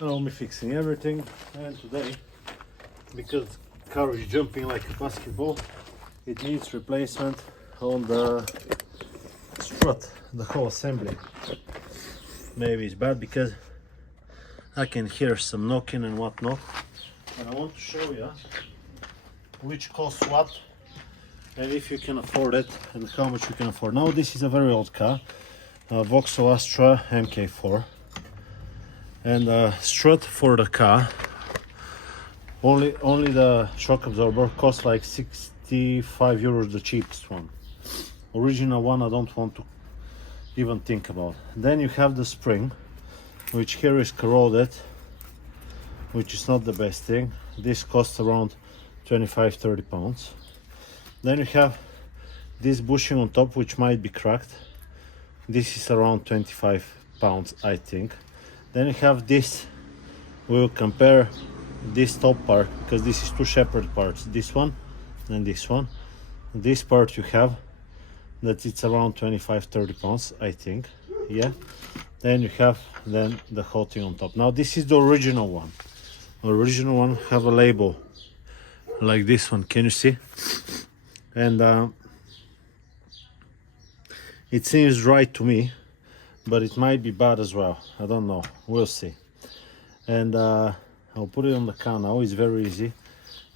me fixing everything. And today, because the car is jumping like a basketball, it needs replacement on the strut, the whole assembly. Maybe it's bad because I can hear some knocking and whatnot, and I want to show you which costs what and if you can afford it and how much you can afford. Now this is a very old car, Vauxhall Astra MK4, and strut for the car, only the shock absorber costs like 65 euros, the cheapest one. Original one I don't want to even think about. Then you have the spring, which here is corroded, which is not the best thing. This costs around 25-30 pounds. Then you have this bushing on top, which might be cracked. This is around 25 pounds, I think. Then you have this. We'll compare this top part, because this is two separate parts, this one and this one. This part you have that it's around 25-30 pounds, I think. Yeah. Then you have the whole thing on top. Now this is the original one. The original one have a label like this one, can you see? And it seems right to me, but it might be bad as well. I don't know, we'll see. And I'll put it on the car now. It's very easy.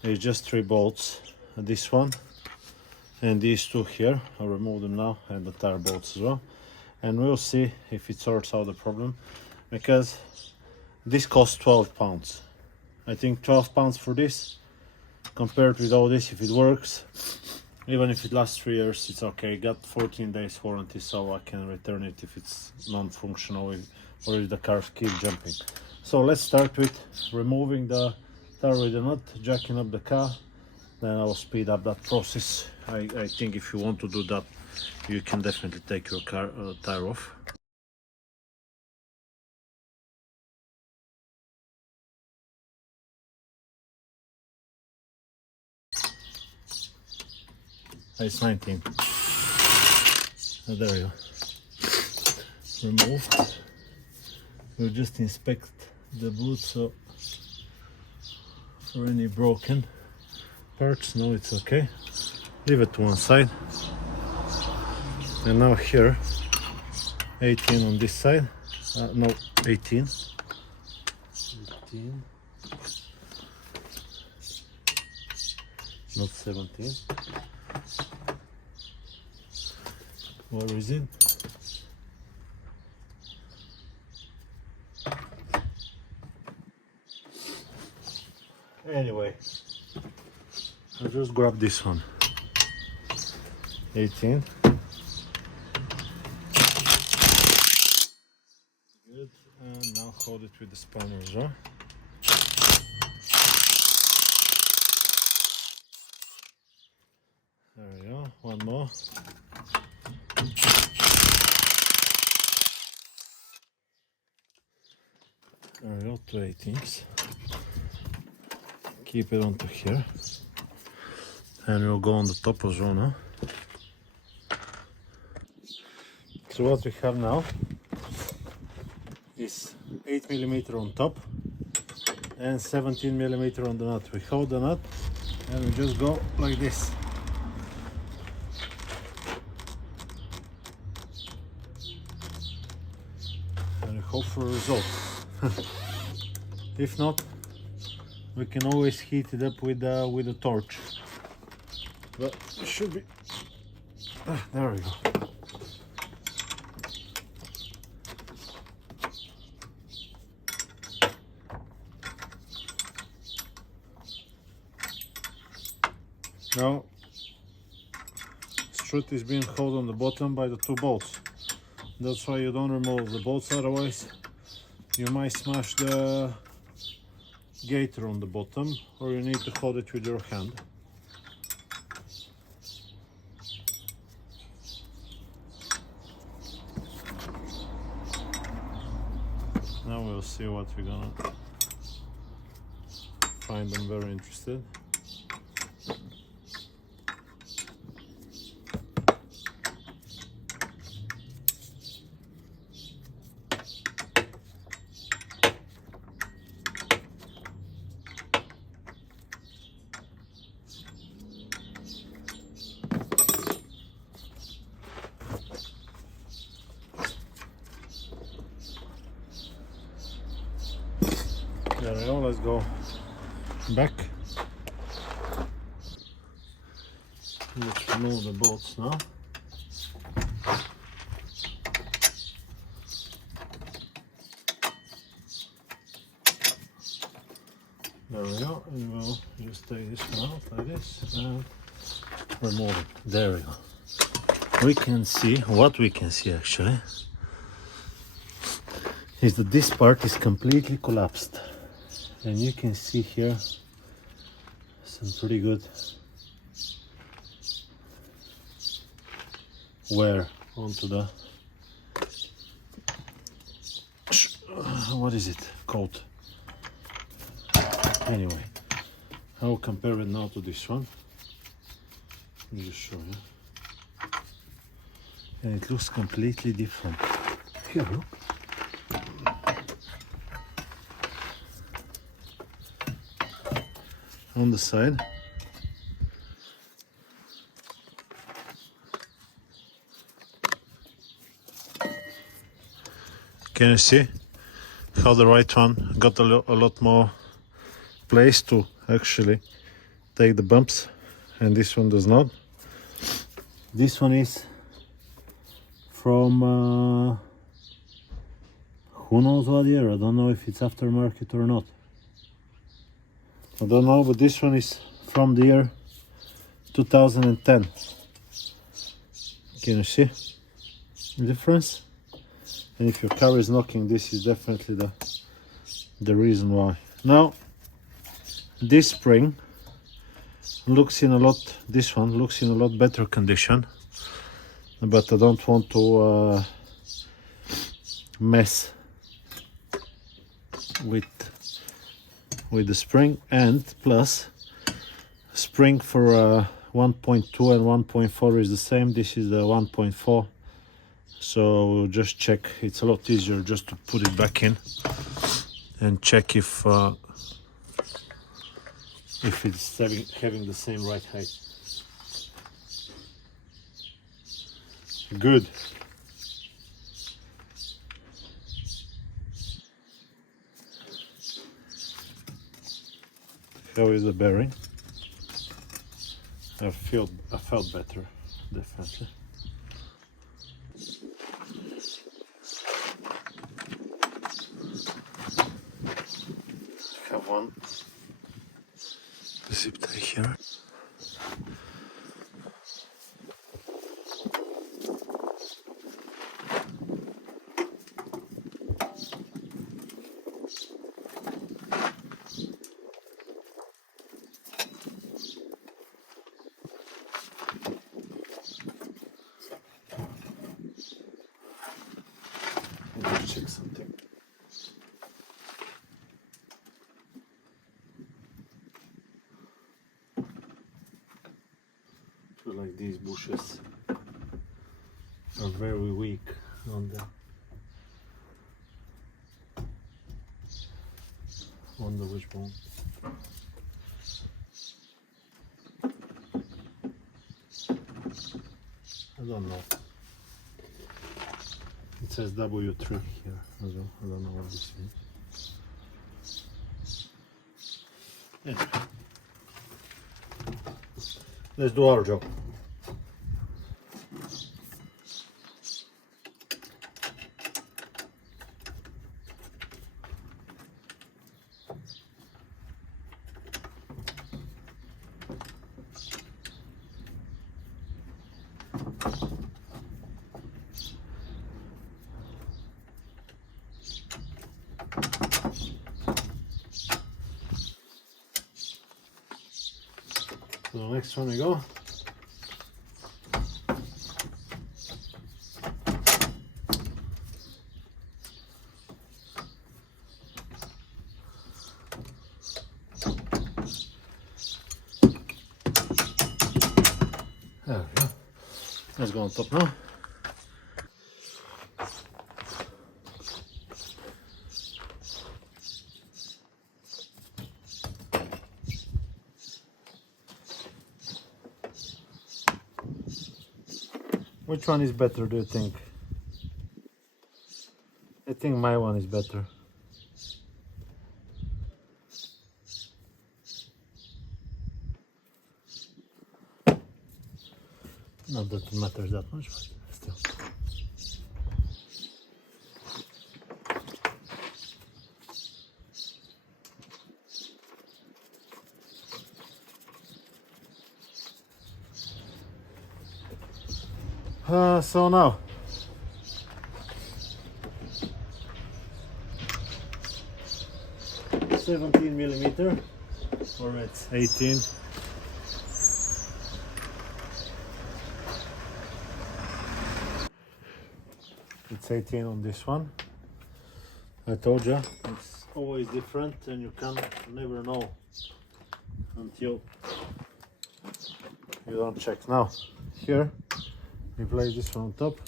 It's just 3 bolts, this one and these 2 here. I'll remove them now, and the tire bolts as well, and we'll see if it sorts out the problem, because this costs 12 pounds. I think 12 pounds for this, compared with all this, if it works, even if it lasts 3 years, it's okay. Got 14 days warranty, so I can return it if it's non-functional or if the cars keep jumping. So let's start with removing the tire with the nut, jacking up the car, then I'll speed up that process. I think if you want to do that, you can definitely take your car tire off. It's 19. There you go. Removed. We'll just inspect the boot, so for any broken parts, no, it's okay. Leave it to one side. And now here, 18 on this side. No, 18. 18. Not 17. Where is it? Anyway, I'll just grab this one. 18. Good, and now hold it with the spanner as well. There we go, one more. There we go, 2 18s. Keep it onto here. And we'll go on the top as well now. So what we have now is 8mm on top and 17mm on the nut. We hold the nut and we just go like this. And we hope for a result. If not, we can always heat it up with a torch. But it should be. There we go. Now, strut is being held on the bottom by the 2 bolts. That's why you don't remove the bolts, otherwise you might smash the gaiter on the bottom, or you need to hold it with your hand. Now we'll see what we're gonna find. I'm very interested. There we go, let's go back. Let's remove the bolts now. There we go, and we'll just take this one out like this and remove it. There we go. We can see, what we can see actually, is that this part is completely collapsed. And you can see here some pretty good wear onto the, what is it called? Anyway, I will compare it now to this one. Let me just show you. And it looks completely different. Here, look. On the side, can you see how the right one got a lot more place to actually take the bumps, and this one does not. This one is from who knows what year. I don't know if it's aftermarket or not. I don't know, but this one is from the year 2010. Can you see the difference? And if your car is knocking, this is definitely the reason why. Now, this spring looks in a lot, this one looks in a lot better condition, but I don't want to mess with the spring. And plus, spring for 1.2 and 1.4 is the same. This is the 1.4, so we'll just check. It's a lot easier just to put it back in and check if it's having the same ride height. Good. How is the bearing? I felt better, definitely. Have one zip tie here. Let's check something. I feel like these bushes are very weak on the wishbone. I don't know. It says W3 here as well. I don't know what this means. Anyway, let's do our job. So the next one we go. There we go. Let's go on top now. Which one is better, do you think? I think my one is better. Not that it matters that much, but still. So now, $17mm, or it's 18. It's 18 on this one. I told you, it's always different and you can never know until you don't check. Now, here, we place this one on top.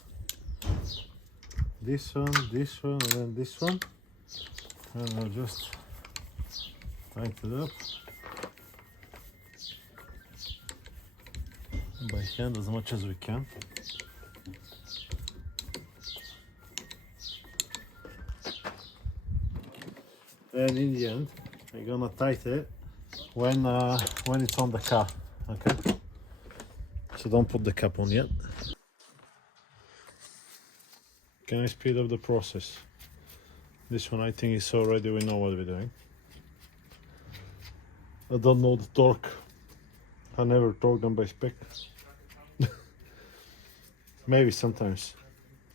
This one, and then this one. And I'll just tighten it up by hand as much as we can. And in the end, we're gonna tighten it when it's on the car. Okay. So don't put the cap on yet. Can I speed up the process? This one I think is already, we know what we're doing. I don't know the torque. I never torque them by spec. Maybe sometimes.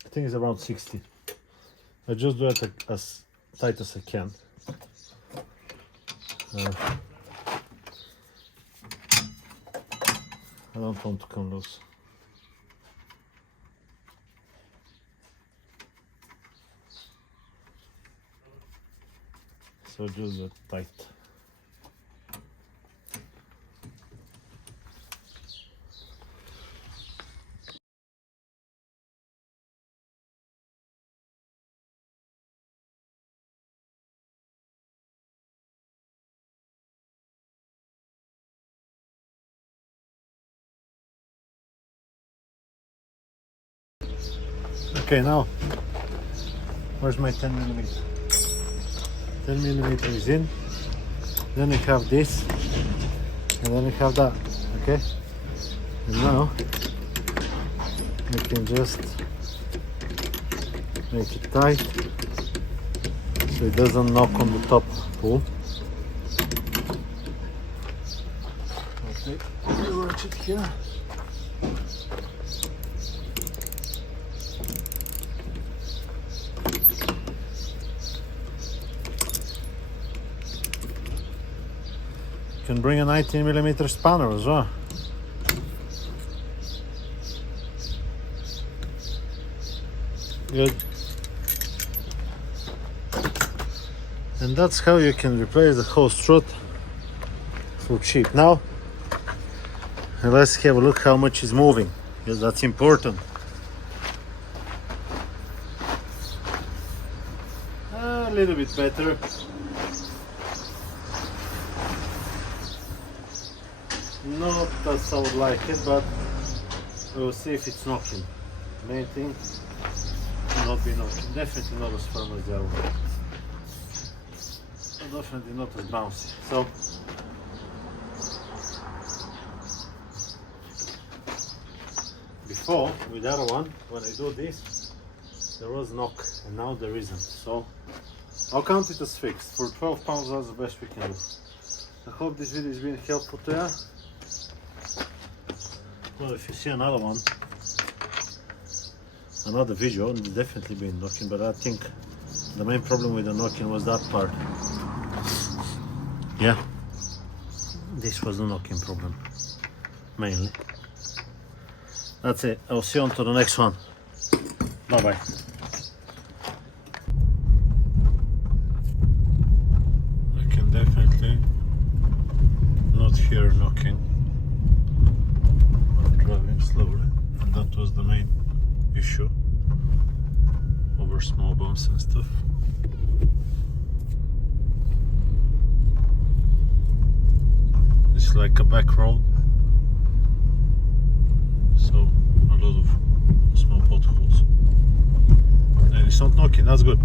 I think it's around 60. I just do it as tight as I can. I don't want to come loose. So just that tight. Okay, now where's my 10mm? 10mm is in. Then we have this, and then we have that. Okay, and now we can just make it tight so it doesn't knock on the top pull. Okay, we'll watch it here. Can bring a 19mm spanner as well. Good. And that's how you can replace the whole strut for cheap. Now, let's have a look how much is moving, because that's important. A little bit better. Not as I would like it, but we'll see if it's knocking. Main thing, not be knocking. Definitely not as firm as the other one. Definitely not as bouncy. So before, with the other one, when I do this, there was knock, and now there isn't. So I'll count it as fixed. For £12, that's the best we can do. I hope this video has been helpful to you. Well, if you see another one, another video, it's definitely been knocking, but I think the main problem with the knocking was that part. Yeah, this was the knocking problem, mainly. That's it. I'll see you on to the next one. Bye bye. I can definitely not hear knocking. Driving slowly, and that was the main issue over small bumps and stuff. It's like a back road, so a lot of small potholes, and it's not knocking. That's good.